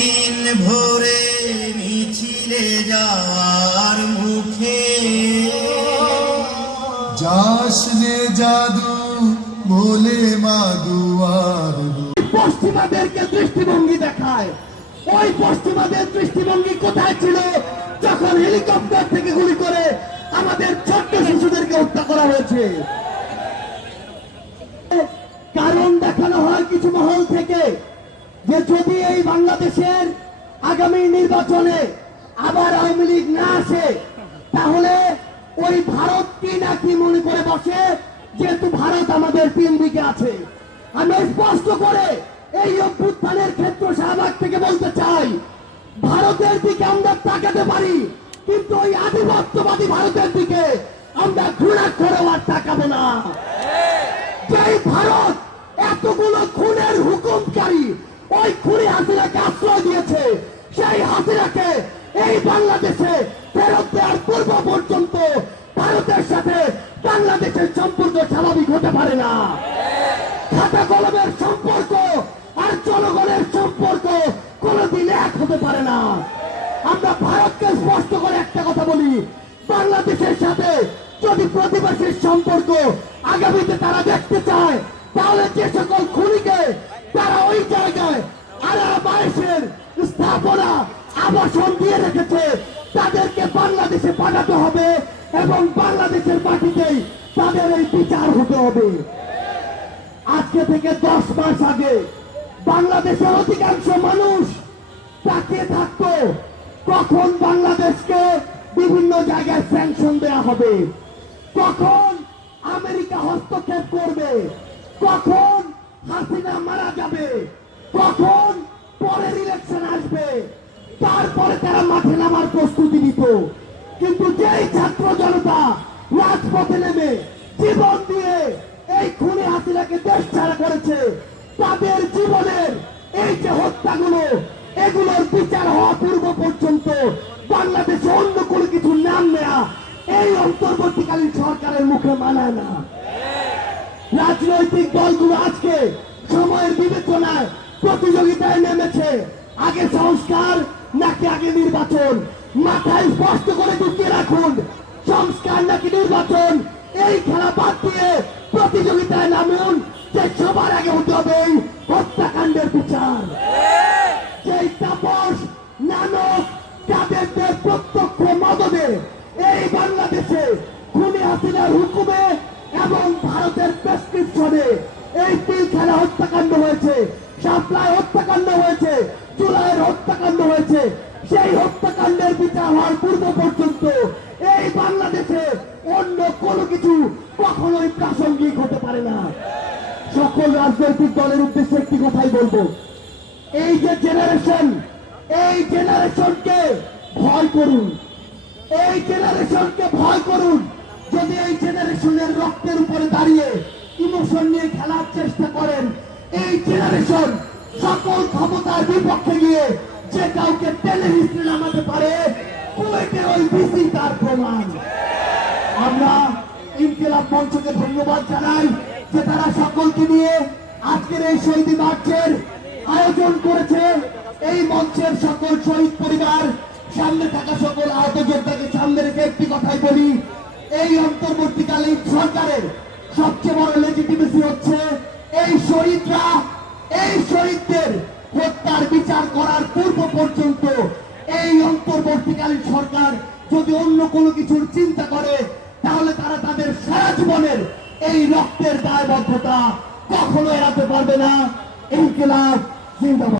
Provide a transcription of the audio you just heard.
দিন ভোরে মিছিলে যাওয়ার মুখে যাসনে জাদু বলে মাদুয়ার পশ্চিমাদেরকে দৃষ্টিভঙ্গি দেখায়। ওই পশ্চিমাদের দৃষ্টিভঙ্গি কোথায় ছিল যখন হেলিকপ্টার থেকে গুলি করে আমাদের ছোট্ট শিশুদেরকে হত্যা করা হয়েছে? কারণ দেখানো হয় কিছু মহল থেকে যে যদি এই বাংলাদেশের আগামী নির্বাচনে আবার আওয়ামী লীগ না আসে তাহলে ওই ভারত কি না কি মনে করে বসে, যেহেতু ভারত আমাদের তিন দিকে আছে। আমি স্পষ্ট করে এই অভ্যুত্থানের ক্ষেত্র শাহবাগ থেকে বলতে চাই, ভারতের দিকে আমরা তাকাতে পারি কিন্তু ওই আধিপত্যবাদী ভারতের দিকে আমরা ঘৃণা করেও আর তাকাবো না। যেই ভারত এতগুলো খুনের হুকুমকারী ওই খুনি হাসিনাকে আশ্রয় দিয়েছে, সেই হাসিনাকে এই বাংলাদেশে ফেরত দেওয়ার পূর্ব পর্যন্ত ভারতের সাথে বাংলাদেশের সম্পর্ক স্বাভাবিক হতে পারে না। খাতা কলমের সম্পর্ক আর জনগণের সম্পর্ক কোনদিন এক হতে পারে না। আমরা ভারতকে স্পষ্ট করে একটা কথা বলি, বাংলাদেশের সাথে যদি প্রতিবেশীর সম্পর্ক আগামীতে তারা দেখতে চায় তাহলে যে সকল খুনিকে তারা ওই জায়গায় আরাবায়েশের স্থাপনা আবাসন দিয়ে রেখেছে তাদেরকে বাংলাদেশে পাঠাতে হবে এবং বাংলাদেশের মাটিতেই তাদের এই বিচার হতে হবে। আজকে থেকে 10 মাস আগে বাংলাদেশের অধিকাংশ মানুষ তাকিয়ে থাকতো কখন বাংলাদেশকে বিভিন্ন জায়গায় স্যাংশন দেওয়া হবে, কখন আমেরিকা হস্তক্ষেপ করবে, কখন হাসিনা মারা যাবে, কখন পরের ইলেকশন আসবে, তারপরে তারা মাঠে নামার প্রস্তুতি নিত। কিন্তু যেই ছাত্র জনতা রাজপথে নেমে জীবন দিয়ে এই খুনি হাসিনাকে দেশ ছাড়া করেছে, তাদের জীবনের এই যে হত্যাগুলো এগুলোর বিচার হওয়া পূর্ব পর্যন্ত বাংলাদেশে অন্য কোনো কিছু নাম নেয়া এই অন্তর্বর্তীকালীন সরকারের মুখে মানায় না। রাজনৈতিক দলগুলো আজকে সময়ের বিবেচনায় প্রতিযোগিতায় নেমেছে, আগে সংস্কার নাকি আগে নির্বাচন। মাথায় স্পষ্ট করে ঢুকিয়ে রাখুন, সংস্কার নাকি নির্বাচন, এই খেলা বাদ দিয়ে প্রতিযোগিতায় নামুন যে সবার আগে হতে হবে হত্যাকাণ্ডের বিচার। যেই তাপস নানক কাদেরদের প্রত্যক্ষ মদদে এই বাংলাদেশে খুনি হাসিনার হুকুমে এবং ভারতের প্রেসক্রিপশনে এই পিলখানা হত্যাকাণ্ড হয়েছে, শাপলায় হত্যাকাণ্ড হয়েছে, জুলাইয়ের হত্যাকাণ্ড হয়েছে, সেই হত্যাকাণ্ডের বিচার হওয়ার পূর্ব পর্যন্ত এই বাংলাদেশে অন্য কোনো কিছু কখনোই প্রাসঙ্গিক হতে পারে না। সকল রাজনৈতিক দলের উদ্দেশ্যে একটি কথাই বলবো, এই যে জেনারেশন, এই জেনারেশনকে ভয় করুন, এই জেনারেশনকে ভয় করুন। যদি এই জেনারেশনের রক্তের উপরে দাঁড়িয়ে ইমোশন নিয়ে খেলার চেষ্টা করেন, এই জেনারেশন সকল ক্ষমতার বিপক্ষে গিয়ে যে কাউকে টেনে হিস্ট্রি নামাতে পারে, কুয়েটের ওই বিসি তার প্রমাণ। আমরা ইনকিলাব মঞ্চকে ধন্যবাদ জানাই যে তারা সকলকে নিয়ে আজকের এই শহীদ মার্চের আয়োজন করেছে। এই মঞ্চের সকল শহীদ পরিবার, সামনে থাকা সকল আহত যোদ্ধাকে সামনে রেখে একটি কথাই বলি, এই অন্তর্বর্তীকালীন সরকারের সবচেয়ে বড় লেজিটিমেসি হচ্ছে এই শহীদরা, এই শহীদদের হত্যার বিচার করার পূর্ব পর্যন্ত এই অন্তর্বর্তীকালীন সরকার যদি অন্য কোনো কিছুর চিন্তা করে তাহলে তারা তাদের সারা জীবনের এই রক্তের দায়বদ্ধতা কখনো এড়াতে পারবে না। ইনকিলাব জিন্দাবাদ।